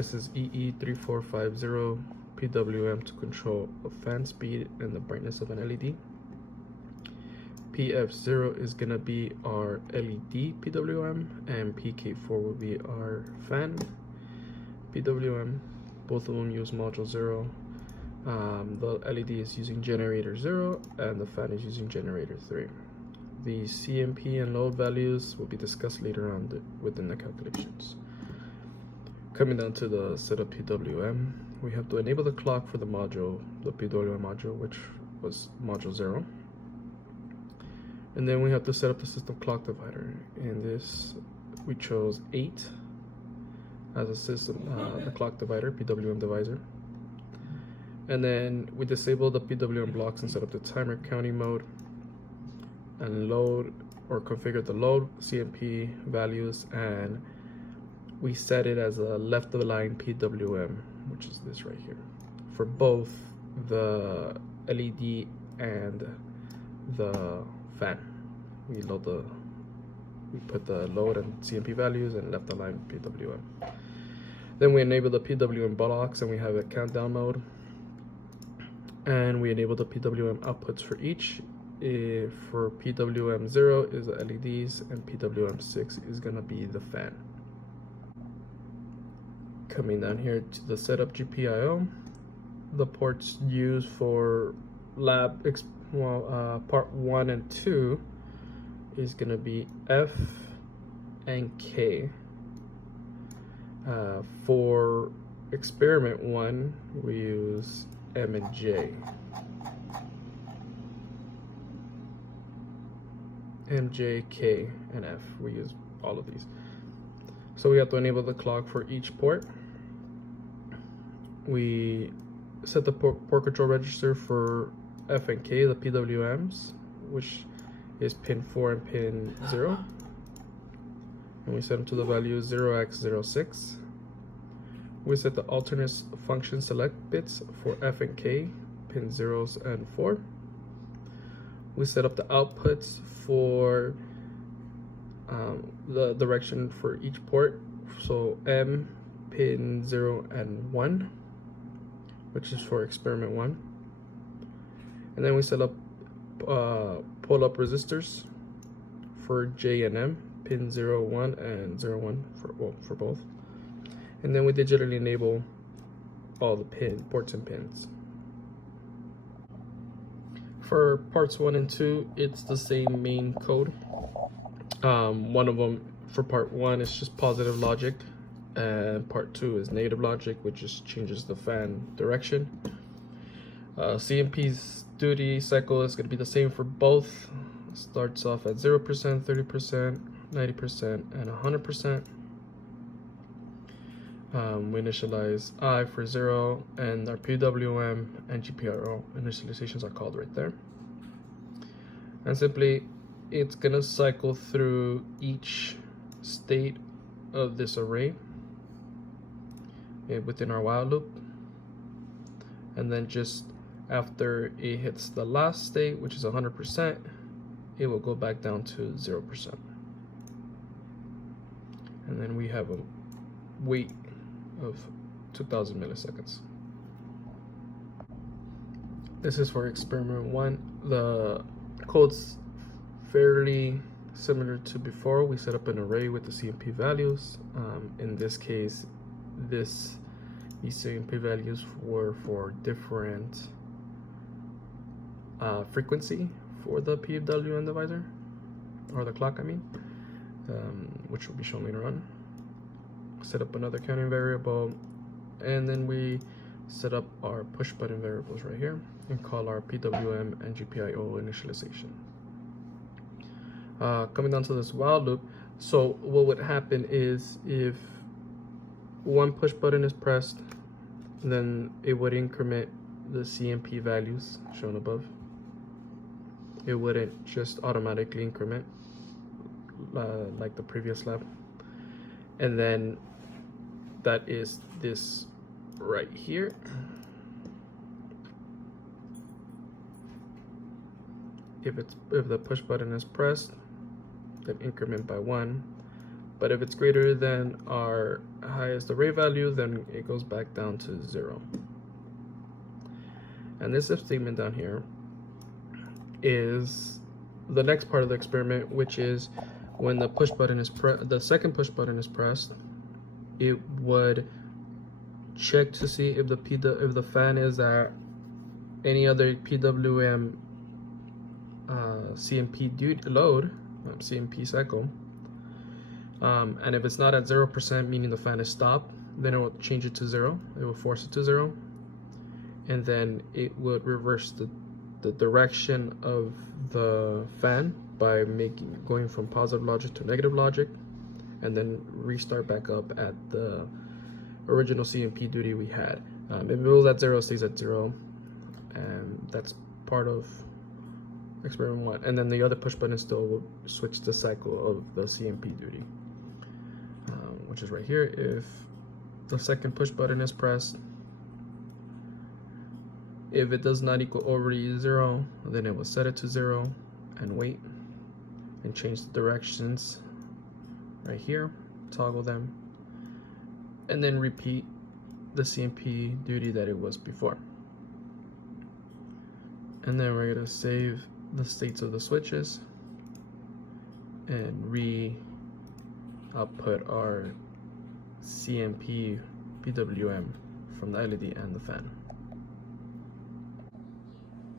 This is EE3450 PWM to control the fan speed and the brightness of an LED. PF0 is going to be our LED PWM, and PK4 will be our fan PWM. Both of them use module 0. The LED is using generator 0 and the fan is using generator 3. The CMP and load values will be discussed later on within the calculations. Coming down to the setup PWM, we have to enable the clock for the module, the PWM module, which was module 0. And then we have to set up the system clock divider. In this, we chose 8 as a system, the clock divider, PWM divisor. And then we disable the PWM blocks and set up the timer counting mode, and load or configure the load CMP values, and we set it as a left of the line PWM, which is this right here, for both the LED and the fan. We put the load and CMP values and left the line PWM. Then we enable the PWM blocks and we have a countdown mode. And we enable the PWM outputs for each. For PWM 0 is the LEDs and PWM 6 is gonna be the fan. Coming down here to the setup GPIO, the ports used for part 1 and 2 is gonna be F and K. For experiment 1, we use M and J. M, J, K, and F. We use all of these. So we have to enable the clock for each port. We set the port control register for F and K, the PWMs, which is pin 4 and pin 0. And we set them to the value 0x06. We set the alternate function select bits for F and K, pin 0s and 4. We set up the outputs for the direction for each port. So M, pin 0 and 1, which is for experiment 1. And then we set up pull-up resistors for J and M, pin 0, 1 and 0, 1 for both. And then we digitally enable all the ports and pins. For parts 1 and 2, it's the same main code. One of them for part 1 is just positive logic, and part 2 is negative logic, which just changes the fan direction. CMP's duty cycle is going to be the same for both. Starts off at 0%, 30%, 90%, and 100%. We initialize I for 0, and our PWM and GPIO initializations are called right there. And simply, it's going to cycle through each state of this array within our while loop. And then just after it hits the last state, which is 100%, it will go back down to 0%. And then we have a wait of 2000 milliseconds. This is for experiment 1. The code's fairly similar to before. We set up an array with the CMP values. In this case, these CMP values were for different frequency for the PWM divisor, or the clock, I mean, which will be shown later on. Set up another counting variable, and then we set up our push button variables right here and call our PWM and GPIO initialization. Coming down to this while loop, so what would happen is if one push button is pressed, then it would increment the CMP values shown above. It wouldn't just automatically increment like the previous lab. And then that is this right here. If the push button is pressed, then increment by 1. But if it's greater than our highest array value, then it goes back down to 0. And this if statement down here is the next part of the experiment, which is when the push button is the second push button is pressed, it would check to see if the fan is at any other PWM CMP load, CMP cycle, and if it's not at 0%, meaning the fan is stopped, then it will change it to 0. It will force it to 0, and then it would reverse the direction of the fan by going from positive logic to negative logic, and then restart back up at the original CMP duty we had. If it was at 0, it stays at 0, and that's part of experiment 1. And then the other push button still will switch the cycle of the CMP duty, which is right here. If the second push button is pressed, if it does not equal already 0, then it will set it to 0 and wait and change the directions right here, toggle them, and then repeat the CMP duty that it was before. And then we're going to save the states of the switches and output our CMP PWM from the LED and the fan.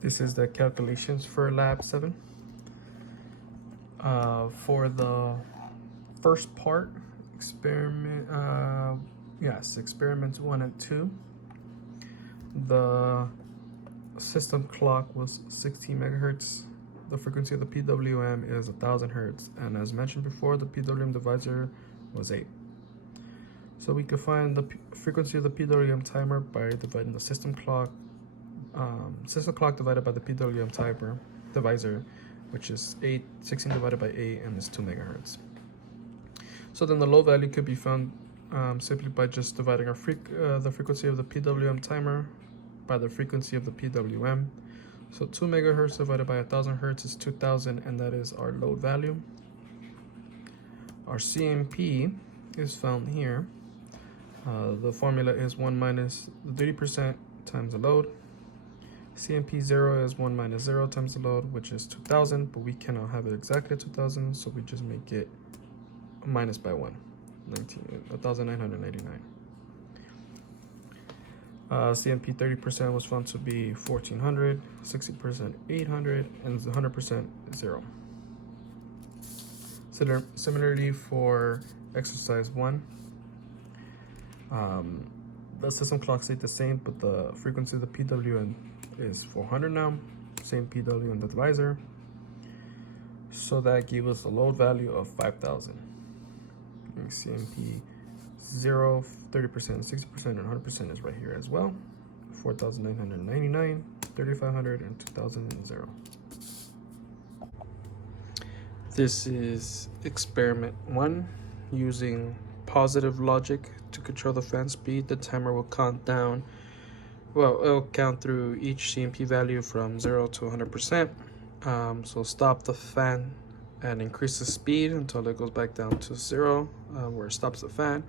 This is the calculations for Lab 7. For the first part, experiments 1 and 2, the system clock was 16 megahertz. The frequency of the PWM is 1000 hertz, and as mentioned before, the PWM divisor was 8. So we could find the frequency of the PWM timer by dividing the system clock divided by the PWM timer divisor, which is 16 divided by 8, and is 2 megahertz. So then the low value could be found simply by just dividing the frequency of the PWM timer by the frequency of the PWM. So 2 megahertz divided by 1000 hertz is 2000, and that is our load value. Our CMP is found here. The formula is 1 minus the 30% times the load. CMP 0 is 1 minus 0 times the load, which is 2000, but we cannot have it exactly 2000, so we just make it minus by 1, 1999. CMP 30% was found to be 1400, 60% 800, and 100% 0. Similarly for exercise 1, the system clock stayed the same, but the frequency of the PWM is 400 now, same PWM divisor. So that gave us a load value of 5000. CMP 0, 30%, 60%, and 100% is right here as well. 4999, 3500, and 2000. This is experiment 1. Using positive logic to control the fan speed, the timer will count down. Well, it'll count through each CMP value from 0 to 100%. So stop the fan and increase the speed until it goes back down to 0, where it stops the fan.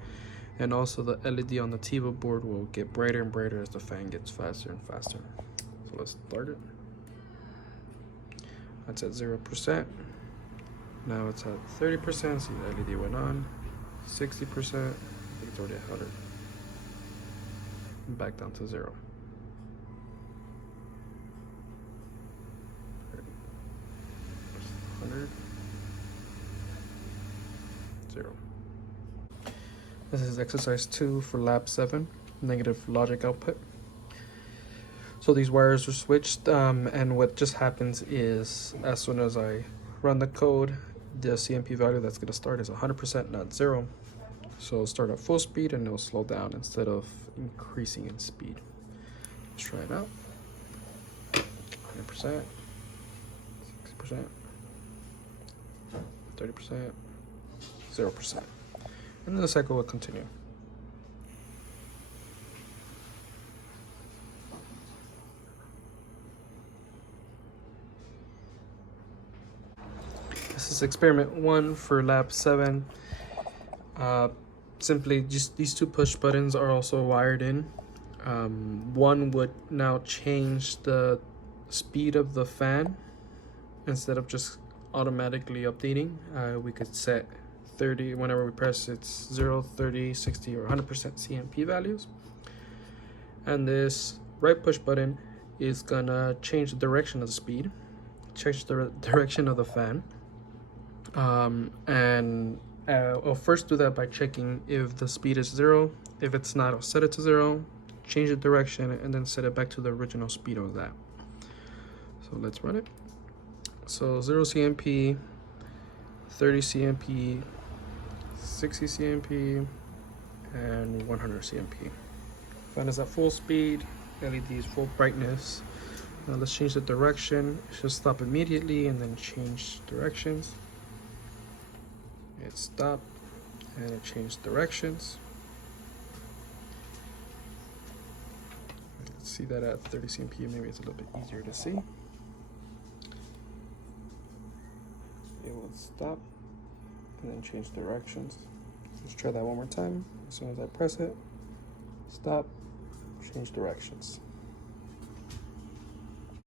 And also the LED on the TiVo board will get brighter and brighter as the fan gets faster and faster. So let's start it. That's at 0%. Now it's at 30%, see the LED went on. 60%, I think it's already at 100. And back down to 0. 100. 0. This is exercise 2 for Lab 7, negative logic output. So these wires are switched, and what just happens is as soon as I run the code, the CMP value that's going to start is 100%, not 0. So it'll start at full speed and it'll slow down instead of increasing in speed. Let's try it out. 100%, 60%, 30%, 0%. And then the cycle will continue. This is experiment 1 for Lab 7. Simply just these two push buttons are also wired in. One would now change the speed of the fan. Instead of just automatically updating, we could set 30 whenever we press it's 0, 30, 60, or 100% CMP values. And this right push button is gonna change the direction of the speed, change the direction of the fan. I'll first do that by checking if the speed is 0. If it's not, I'll set it to 0, change the direction, and then set it back to the original speed of that. So let's run it. So 0 CMP, 30 CMP, 60 CMP, and 100 CMP. Fan is at full speed, LED is full brightness. Now let's change the direction. It should stop immediately and then change directions. It stopped and it changed directions. Let's see that at 30 CMP, maybe it's a little bit easier to see. It will stop and then change directions. Let's try that one more time. As soon as I press it, stop, change directions.